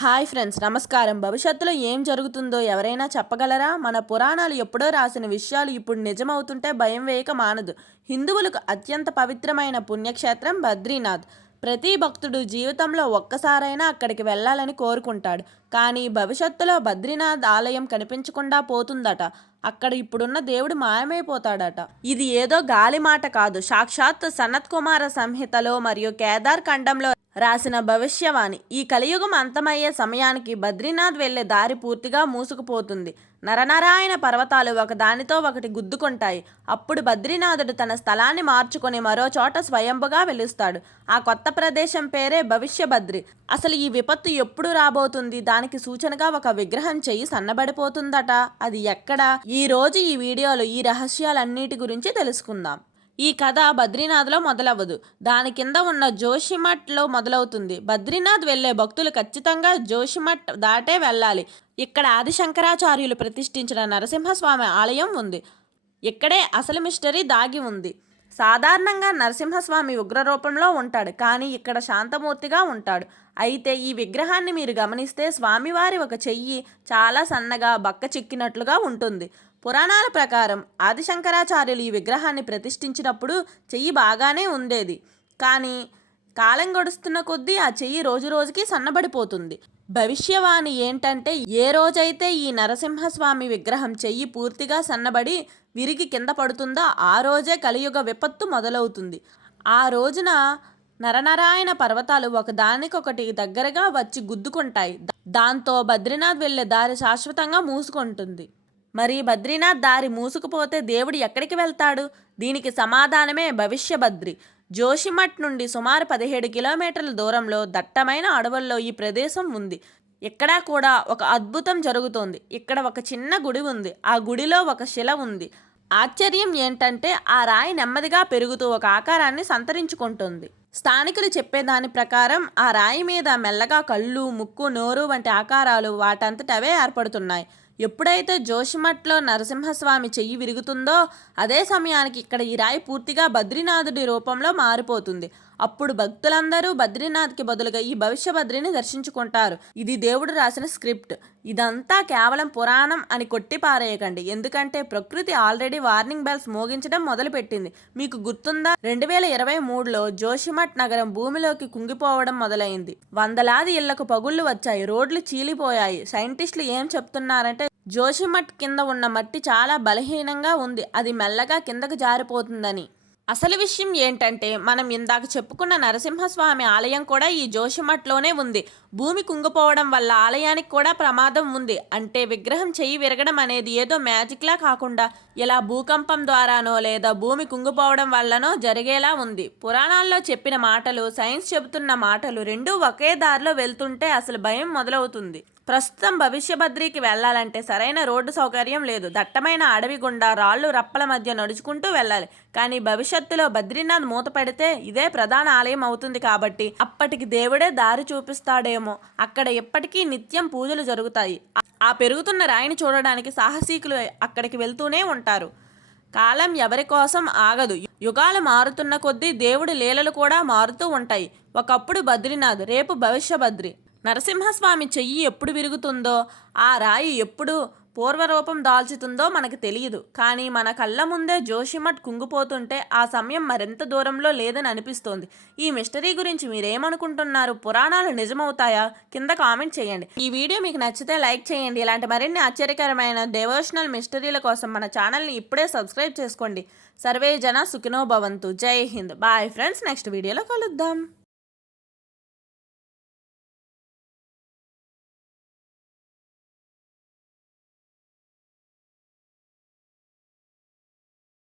Hi friends, నమస్కారం. భవిష్యత్తులో ఏం జరుగుతుందో ఎవరైనా చెప్పగలరా? మన పురాణాలు ఎప్పుడో రాసిన విషయాలు ఇప్పుడు నిజమవుతుంటే భయం వేయక మానదు. హిందువులకు అత్యంత పవిత్రమైన పుణ్యక్షేత్రం బద్రీనాథ్. ప్రతి భక్తుడు జీవితంలో ఒక్కసారైనా అక్కడికి వెళ్ళాలని కోరుకుంటాడు. కానీ భవిష్యత్తులో బద్రీనాథ్ ఆలయం కనిపించకుండా పోతుందట. అక్కడ ఇప్పుడున్న దేవుడు మాయమైపోతాడట. ఇది ఏదో గాలి మాట కాదు. సాక్షాత్ సనత్ కుమార సంహితలో మరియు కేదార్ ఖండంలో రాసిన భవిష్యవాణి. ఈ కలియుగం అంతమయ్యే సమయానికి బద్రీనాథ్ వెళ్లే దారి పూర్తిగా మూసుకుపోతుంది. నరనారాయణ పర్వతాలు ఒకదానితో ఒకటి గుద్దుకుంటాయి. అప్పుడు బద్రీనాథుడు తన స్థలాన్ని మార్చుకొని మరో చోట స్వయంభుగా వెలుస్తాడు. ఆ కొత్త ప్రదేశం పేరే భవిష్య బద్రి. అసలు ఈ విపత్తు ఎప్పుడు రాబోతుంది? దానికి సూచనగా ఒక విగ్రహం చెయ్యి సన్నబడిపోతుందట. అది ఎక్కడ? ఈ రోజు ఈ వీడియోలో ఈ రహస్యాలన్నిటి గురించి తెలుసుకుందాం. ఈ కథ బద్రీనాథ్లో మొదలవ్వదు. దాని కింద ఉన్న జోషిమఠ్లో మొదలవుతుంది. బద్రీనాథ్ వెళ్లే భక్తులు ఖచ్చితంగా జోషిమఠ్ దాటే వెళ్ళాలి. ఇక్కడ ఆదిశంకరాచార్యులు ప్రతిష్ఠించిన నరసింహస్వామి ఆలయం ఉంది. ఇక్కడే అసలు మిస్టరీ దాగి ఉంది. సాధారణంగా నరసింహస్వామి ఉగ్రరూపంలో ఉంటాడు, కానీ ఇక్కడ శాంతమూర్తిగా ఉంటాడు. అయితే ఈ విగ్రహాన్ని మీరు గమనిస్తే స్వామివారి ఒక చెయ్యి చాలా సన్నగా బక్క చిక్కినట్లుగా ఉంటుంది. పురాణాల ప్రకారం ఆదిశంకరాచార్యులు ఈ విగ్రహాన్ని ప్రతిష్ఠించినప్పుడు చెయ్యి బాగానే ఉండేది, కానీ కాలం గడుస్తున్న కొద్దీ ఆ చెయ్యి రోజు రోజుకి సన్నబడిపోతుంది. భవిష్యవాణి ఏంటంటే, ఏ రోజైతే ఈ నరసింహస్వామి విగ్రహం చెయ్యి పూర్తిగా సన్నబడి విరిగి కింద పడుతుందో ఆ రోజే కలియుగ విపత్తు మొదలవుతుంది. ఆ రోజున నరనారాయణ పర్వతాలు ఒకదానికొకటి దగ్గరగా వచ్చి గుద్దుకుంటాయి. దాంతో బద్రీనాథ్ వెళ్లే దారి శాశ్వతంగా మూసుకుంటుంది. మరి బద్రీనాథ్ దారి మూసుకుపోతే దేవుడు ఎక్కడికి వెళ్తాడు? దీనికి సమాధానమే భవిష్య బద్రి. జోషిమఠ్ నుండి సుమారు 17 కిలోమీటర్ల దూరంలో దట్టమైన అడవుల్లో ఈ ప్రదేశం ఉంది. ఇక్కడ కూడా ఒక అద్భుతం జరుగుతోంది. ఇక్కడ ఒక చిన్న గుడి ఉంది. ఆ గుడిలో ఒక శిల ఉంది. ఆశ్చర్యం ఏంటంటే, ఆ రాయి నెమ్మదిగా పెరుగుతూ ఒక ఆకారాన్ని సంతరించుకుంటుంది. స్థానికులు చెప్పేదాని ప్రకారం ఆ రాయి మీద మెల్లగా కళ్ళు, ముక్కు, నోరు వంటి ఆకారాలు వాటంతటవే ఏర్పడుతున్నాయి. ఎప్పుడైతే జోషిమఠ్లో నరసింహస్వామి చెయ్యి విరుగుతుందో అదే సమయానికి ఇక్కడ ఈ రాయి పూర్తిగా బద్రీనాథుడి రూపంలో మారిపోతుంది. అప్పుడు భక్తులందరూ బద్రీనాథ్కి బదులుగా ఈ భవిష్య బద్రిని దర్శించుకుంటారు. ఇది దేవుడు రాసిన స్క్రిప్ట్. ఇదంతా కేవలం పురాణం అని కొట్టి పారేయకండి. ఎందుకంటే ప్రకృతి ఆల్రెడీ వార్నింగ్ బెల్స్ మోగించడం మొదలుపెట్టింది. మీకు గుర్తుందా? 2023లో జోషిమఠ్ నగరం భూమిలోకి కుంగిపోవడం మొదలైంది. వందలాది ఇళ్లకు పగుళ్లు వచ్చాయి. రోడ్లు చీలిపోయాయి. సైంటిస్టులు ఏం చెప్తున్నారంటే, జోషిమఠ్ కింద ఉన్న మట్టి చాలా బలహీనంగా ఉంది. అది మెల్లగా కిందకు జారిపోతుందని. అసలు విషయం ఏంటంటే, మనం ఇందాక చెప్పుకున్న నరసింహస్వామి ఆలయం కూడా ఈ జోషిమఠ్లోనే ఉంది. భూమి కుంగిపోవడం వల్ల ఆలయానికి కూడా ప్రమాదం ఉంది. అంటే విగ్రహం చెయ్యి విరగడం అనేది ఏదో మ్యాజిక్లా కాకుండా ఇలా భూకంపం ద్వారానో లేదా భూమి కుంగిపోవడం వల్లనో జరిగేలా ఉంది. పురాణాల్లో చెప్పిన మాటలు, సైన్స్ చెబుతున్న మాటలు రెండూ ఒకే దారిలో వెళ్తుంటే అసలు భయం మొదలవుతుంది. ప్రస్తుతం భవిష్య బద్రికి వెళ్ళాలంటే సరైన రోడ్డు సౌకర్యం లేదు. దట్టమైన అడవి గుండా రాళ్ళు రప్పల మధ్య నడుచుకుంటూ వెళ్ళాలి. కానీ భవిష్యత్తులో బద్రీనాథ్ మూతపడితే ఇదే ప్రధాన ఆలయం అవుతుంది కాబట్టి అప్పటికి దేవుడే దారి చూపిస్తాడేమో. అక్కడ ఎప్పటికీ నిత్యం పూజలు జరుగుతాయి. ఆ పెరుగుతున్న రాయిని చూడడానికి సాహసీకులు అక్కడికి వెళ్తూనే ఉంటారు. కాలం ఎవరి కోసం ఆగదు. యుగాలు మారుతున్న కొద్దీ దేవుడి లీలలు కూడా మారుతూ ఉంటాయి. ఒకప్పుడు బద్రీనాథ్, రేపు భవిష్య బద్రి. నరసింహస్వామి చెయ్యి ఎప్పుడు విరుగుతుందో, ఆ రాయి ఎప్పుడు పూర్వరూపం దాల్చుతుందో మనకు తెలియదు. కానీ మన కళ్ళ ముందే జోషిమఠ్ కుంగిపోతుంటే ఆ సమయం మరింత దూరంలో లేదని అనిపిస్తోంది. ఈ మిస్టరీ గురించి మీరేమనుకుంటున్నారు? పురాణాలు నిజమవుతాయా? కింద కామెంట్ చేయండి. ఈ వీడియో మీకు నచ్చితే లైక్ చేయండి. ఇలాంటి మరిన్ని ఆశ్చర్యకరమైన డివోషనల్ మిస్టరీల కోసం మన ఛానల్ని ఇప్పుడే సబ్స్క్రైబ్ చేసుకోండి. సర్వే జన సుఖినో భవంతు. జై హింద్. బాయ్ ఫ్రెండ్స్, నెక్స్ట్ వీడియోలో కలుద్దాం.